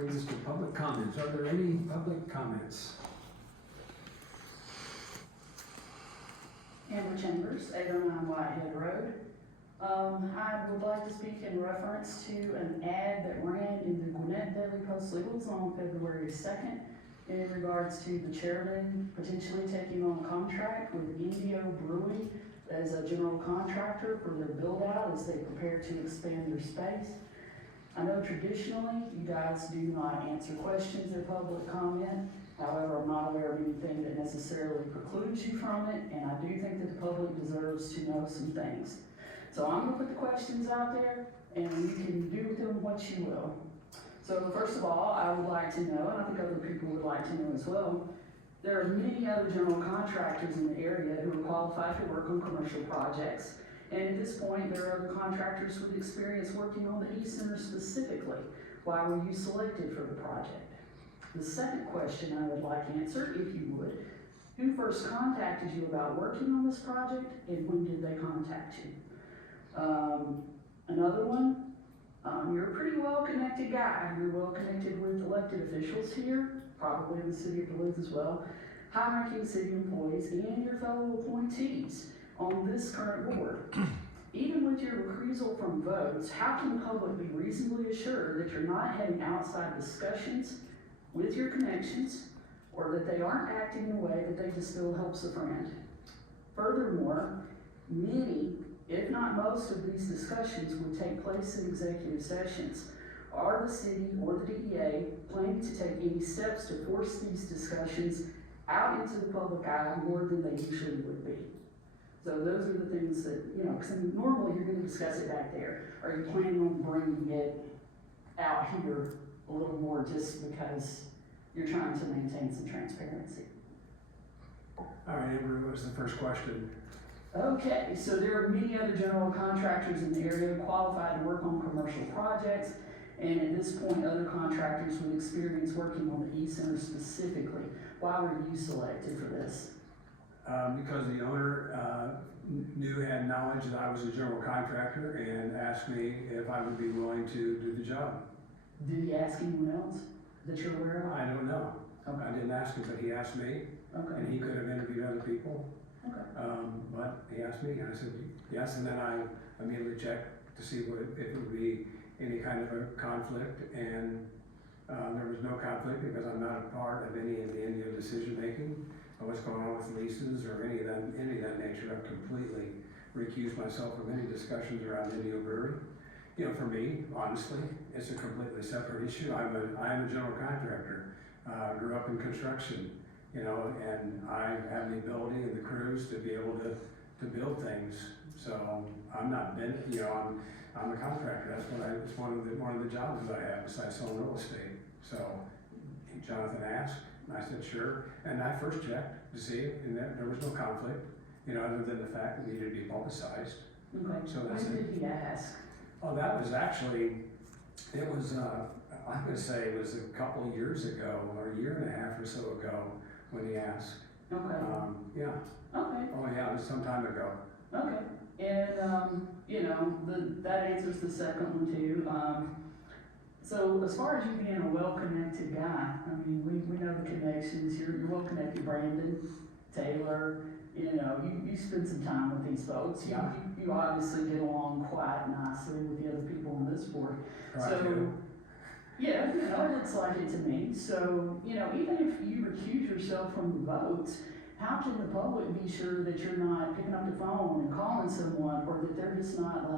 brings us to public comments. Are there any public comments? Amber Chambers, 809 Whitehead Road. I would like to speak in reference to an ad that ran in the Gwinnett Daily Post Legals on February 2nd in regards to the chairman potentially taking on a contract with Indio Brewing as a general contractor for their build out as they prepare to expand their space. I know traditionally you guys do not answer questions or public comment. However, I'm not aware of anything that necessarily precludes you from it, and I do think that the public deserves to know some things. So I'm gonna put the questions out there, and you can do with them what you will. So first of all, I would like to know, and I think other people would like to know as well, there are many other general contractors in the area who are qualified to work on commercial projects. And at this point, there are other contractors with experience working on the East Center specifically. Why were you selected for the project? The second question I would like answered, if you would, who first contacted you about working on this project and when did they contact you? Another one, you're a pretty well-connected guy. You're well-connected with elected officials here, probably in the city of Duluth as well, high-ranking city employees, and your fellow appointees on this current board. Even with your recusal from votes, how can the public be reasonably assured that you're not having outside discussions with your connections, or that they aren't acting in a way that they just feel helps a friend? Furthermore, many, if not most of these discussions would take place in executive sessions. Are the city or the DDA planning to take any steps to force these discussions out into the public eye more than they usually would be? So those are the things that, because normally you're gonna discuss it back there. Are you planning on bringing it out here a little more just because you're trying to maintain some transparency? All right, Amber, what was the first question? Okay, so there are many other general contractors in the area qualified to work on commercial projects, and at this point, other contractors with experience working on the East Center specifically. Why were you selected for this? Because the owner had knowledge that I was a general contractor and asked me if I would be willing to do the job. Did he ask anyone else that you're aware of? I don't know. Okay. I didn't ask him, but he asked me, Okay. and he could have interviewed other people. Okay. But he asked me, and I said yes, and then I immediately checked to see if it would be any kind of a conflict, and there was no conflict because I'm not a part of any of the Indio decision making of what's going on with leases or any of that nature. I've completely recused myself from any discussions around Indio Brewing. For me, honestly, it's a completely separate issue. I am a general contractor. Grew up in construction, and I have the ability and the crews to be able to build things. So I'm not bent, I'm a contractor. It's one of the jobs that I have besides selling real estate. So Jonathan asked, and I said sure. And I first checked to see, and there was no conflict, other than the fact that it needed to be publicized. Okay. So that's when it. did he ask? Oh, that was actually, I'm gonna say it was a couple of years ago, or a year and a half or so ago when he asked. Okay. Yeah. Okay. Oh yeah, it was some time ago. Okay. And, that answers the second one too. So as far as you being a well-connected guy, we know the connections. You're well-connected, Brandon, Taylor. You spend some time with these folks. You obviously get along quite nicely with the other people on this board. Yeah, it looks like it to me. So, even if you recuse yourself from the votes, how can the public be sure that you're not picking up the phone and calling someone, or that they're just not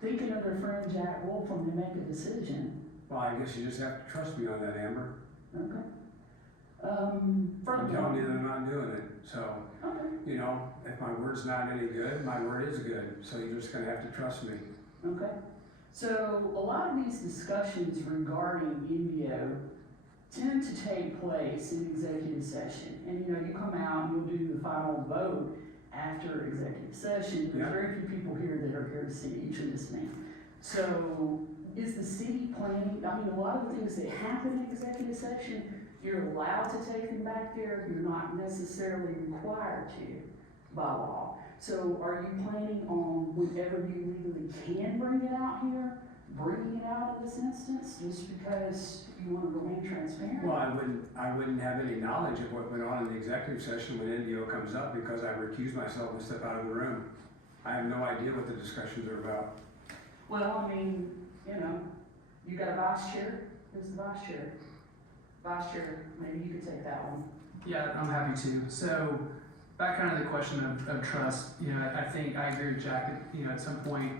thinking of their friend Jack Wolfe when they make a decision? Well, I guess you just have to trust me on that, Amber. Okay. I'm telling you that I'm not doing it. So, Okay. if my word's not any good, my word is good. So you're just gonna have to trust me. Okay. So a lot of these discussions regarding Indio tend to take place in executive session. And you come out and you'll do the final vote after executive session. There's very few people here that are here to see each of this man. So is the city planning, a lot of the things that happen in executive session, you're allowed to take them back there. You're not necessarily required to by law. So are you planning on, whenever you legally can bring it out here, bringing it out in this instance, just because you want to remain transparent? Well, I wouldn't have any knowledge of what went on in the executive session when Indio comes up because I recused myself and stepped out of the room. I have no idea what the discussions are about. Well, I mean, you know, you got a vice chair, who's the vice chair? Vice chair, maybe you could take that one. Yeah, I'm happy to. So, back on to the question of trust, you know, I think I agree with Jack that, you know, at some point,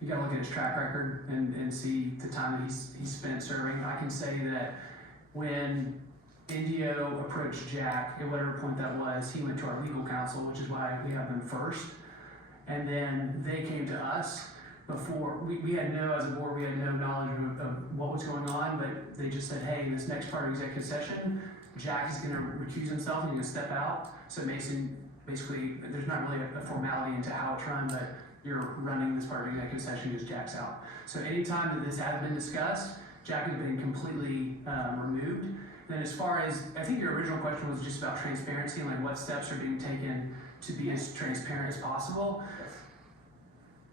you gotta look at his track record and see the time that he's spent serving. I can say that when Indio approached Jack, at whatever point that was, he went to our legal counsel, which is why we have them first. And then they came to us before, we had no, as a board, we had no knowledge of what was going on, but they just said, hey, this next part of executive session, Jack is gonna recuse himself, he's gonna step out. So it makes him, basically, there's not really a formality into how it's run, but you're running this part of executive session because Jack's out. So anytime that this has been discussed, Jack has been completely removed. And then as far as, I think your original question was just about transparency and like what steps are being taken to be as transparent as possible.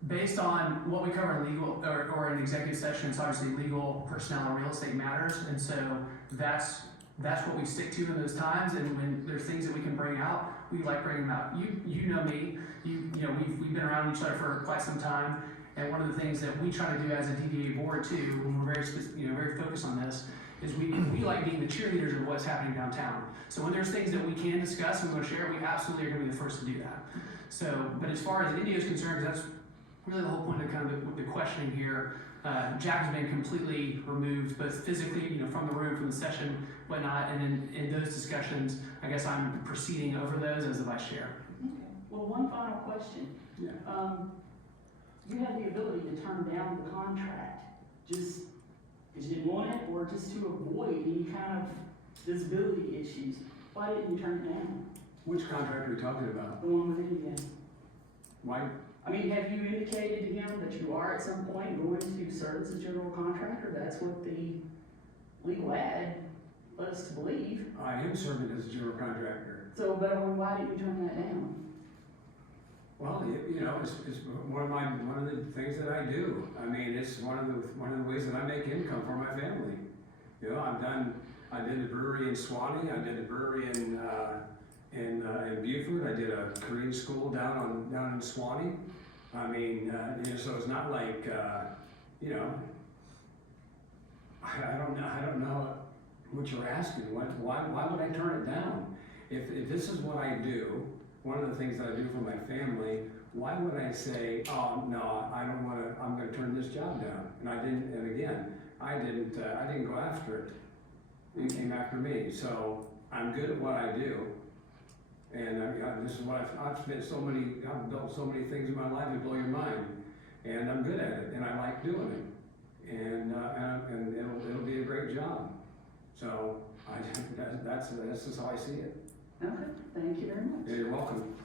Based on what we cover in legal or in executive session, it's obviously legal, personnel, and real estate matters. And so that's what we stick to in those times. And when there's things that we can bring out, we like bringing them out. You know me, you know, we've been around each other for quite some time. And one of the things that we try to do as a DDA board too, when we're very focused on this, is we like being the cheerleaders of what's happening downtown. So when there's things that we can discuss and we want to share, we absolutely are going to be the first to do that. So, but as far as Indio is concerned, because that's really the whole point of kind of the questioning here, Jack has been completely removed, both physically, you know, from the room, from the session, whatnot, and in those discussions, I guess I'm proceeding over those as the vice chair. Okay. Well, one final question. Yeah. You had the ability to turn down the contract, just because you didn't want it, or just to avoid any kind of visibility issues. Why didn't you turn it down? Which contract are we talking about? The one with India. Why? I mean, have you indicated to him that you are at some point going to serve as a general contractor? That's what the legal ad led us to believe. I am serving as a general contractor. So, but why didn't you turn that down? Well, you know, it's one of the things that I do. I mean, it's one of the ways that I make income for my family. You know, I did a brewery in Swanee. I did a brewery in Beaufort. I did a Korean school down in Swanee. I mean, you know, so it's not like, you know, I don't know what you're asking. Why would I turn it down? If this is what I do, one of the things that I do for my family, why would I say, oh no, I don't want to, I'm going to turn this job down? And I didn't. And again, I didn't go after it. It came after me. So I'm good at what I do. And this is what I've built so many things in my life that blow your mind, and I'm good at it, and I like doing it, and it'll be a great job. So that's just how I see it. Okay, thank you very much. Yeah, you're welcome.